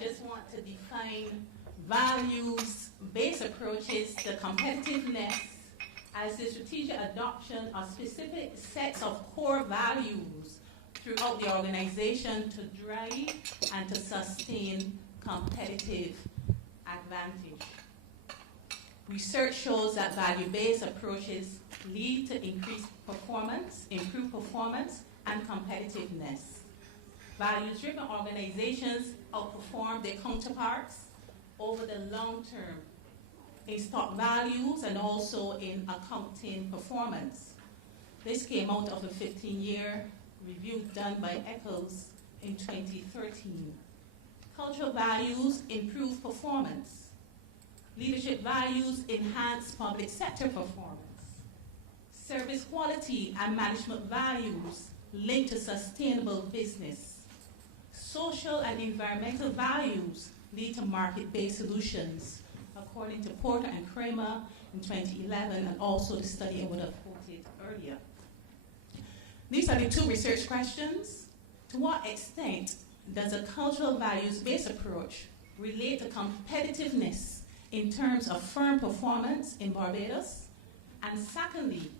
just want to define values-based approaches to competitiveness as the strategic adoption of specific sets of core values throughout the organization to drive and to sustain competitive advantage. Research shows that value-based approaches lead to increased performance, improved performance, and competitiveness. Values-driven organizations outperform their counterparts over the long term in stock values and also in accounting performance. This came out of a 15-year review done by Eccles in 2013. Cultural values improve performance. Leadership values enhance public sector performance. Service quality and management values link to sustainable business. Social and environmental values lead to market-based solutions, according to Porter and Kramer in 2011, and also the study I would have quoted earlier. These are the two research questions. To what extent does a cultural values-based approach relate to competitiveness in terms of firm performance in Barbados? And secondly,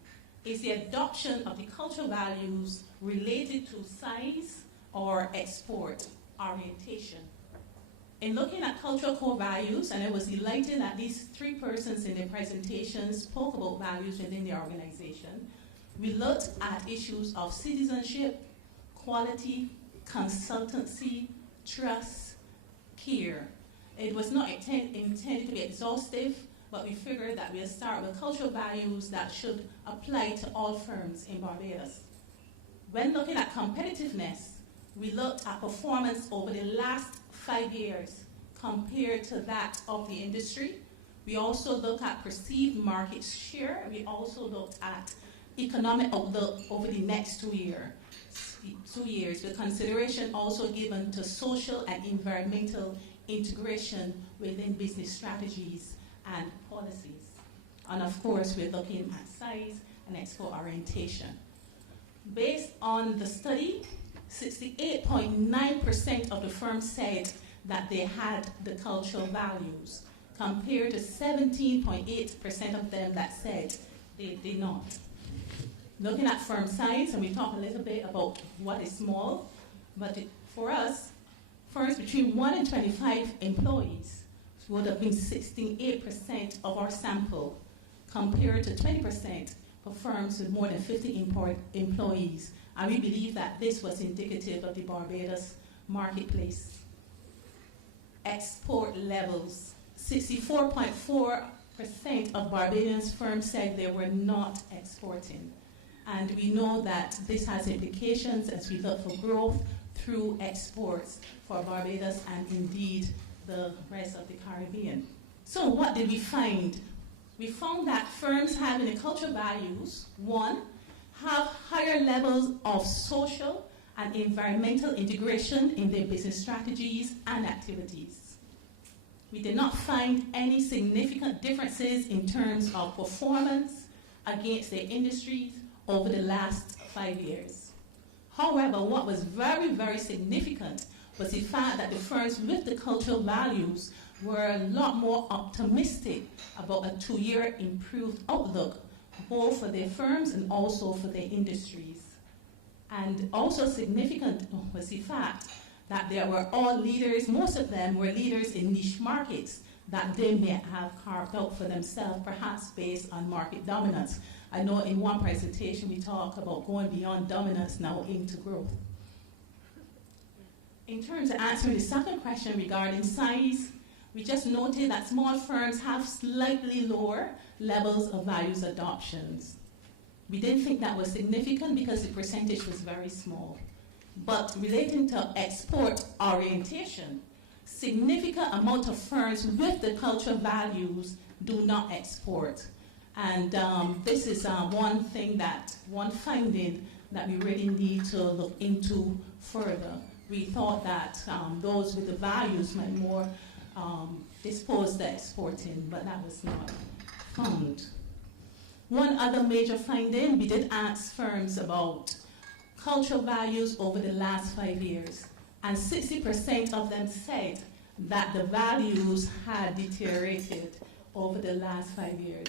is the adoption of the cultural values related to size or export orientation? In looking at cultural core values, and I was delighted that these three persons in their presentations spoke about values within the organization, we looked at issues of citizenship, quality, consultancy, trust, care. It was not intended to be exhaustive, but we figured that we'll start with cultural values that should apply to all firms in Barbados. When looking at competitiveness, we looked at performance over the last 5 years compared to that of the industry. We also looked at perceived market share. We also looked at economic outlook over the next 2 years, with consideration also given to social and environmental integration within business strategies and policies. And of course, we're looking at size and export orientation. Based on the study, 68.9% of the firms said that they had the cultural values, compared to 17.8% of them that said they did not. Looking at firm size, and we talk a little bit about what is small, but for us, firms between 1 and 25 employees would have been 68% of our sample, compared to 20% for firms with more than 50 employees. And we believe that this was indicative of the Barbados marketplace. Export levels. 64.4% of Barbadians firms said they were not exporting. And we know that this has implications as we look for growth through exports for Barbados and indeed the rest of the Caribbean. So what did we find? We found that firms having the cultural values, one, have higher levels of social and environmental integration in their business strategies and activities. We did not find any significant differences in terms of performance against their industries over the last 5 years. However, what was very, very significant was the fact that the firms with the cultural values were a lot more optimistic about a 2-year improved outlook, both for their firms and also for their industries. And also significant was the fact that they were all leaders, most of them were leaders in niche markets that they may have carved out for themselves, perhaps based on market dominance. I know in one presentation we talk about going beyond dominance now into growth. In terms of answering the second question regarding size, we just noted that small firms have slightly lower levels of values adoptions. We didn't think that was significant because the percentage was very small. But relating to export orientation, significant amount of firms with the cultural values do not export. And this is one finding that we really need to look into further. We thought that those with the values might more disposed to exporting, but that was not found. One other major finding, we did ask firms about cultural values over the last 5 years, and 60% of them said that the values had deteriorated over the last 5 years.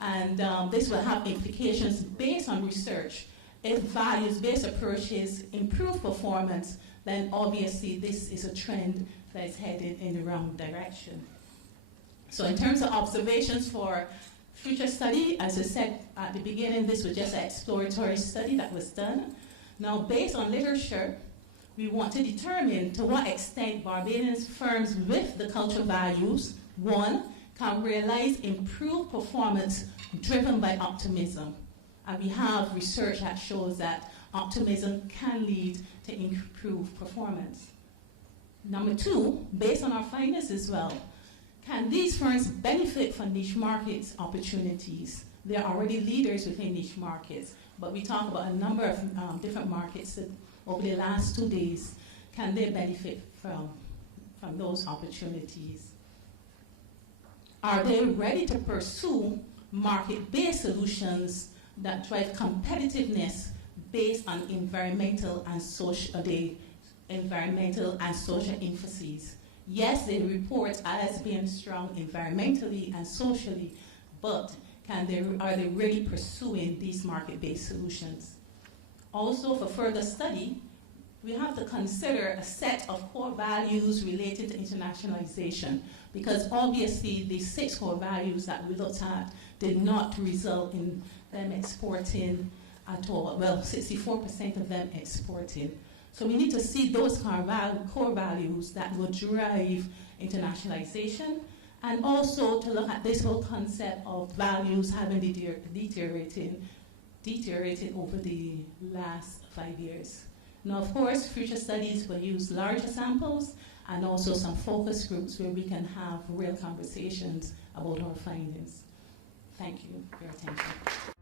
And this will have implications based on research. If values-based approaches improve performance, then obviously this is a trend that is headed in the wrong direction. So in terms of observations for future study, as I said at the beginning, this was just an exploratory study that was done. Now, based on literature, we want to determine to what extent Barbadian firms with the cultural values, one, can realize improved performance driven by optimism. And we have research that shows that optimism can lead to improved performance. Number two, based on our findings as well, can these firms benefit from niche markets opportunities? They are already leaders within niche markets, but we talk about a number of different markets that over the last 2 days. Can they benefit from those opportunities? Are they ready to pursue market-based solutions that drive competitiveness based on environmental and social emphases? Yes, they report as being strong environmentally and socially, but are they really pursuing these market-based solutions? Also, for further study, we have to consider a set of core values related to internationalization, because obviously the 6 core values that we looked at did not result in them exporting at all. Well, 64% of them exported. So we need to see those core values that will drive internationalization, and also to look at this whole concept of values having deteriorated over the last 5 years. Now, of course, future studies will use larger samples and also some focus groups where we can have real conversations about our findings. Thank you for your attention.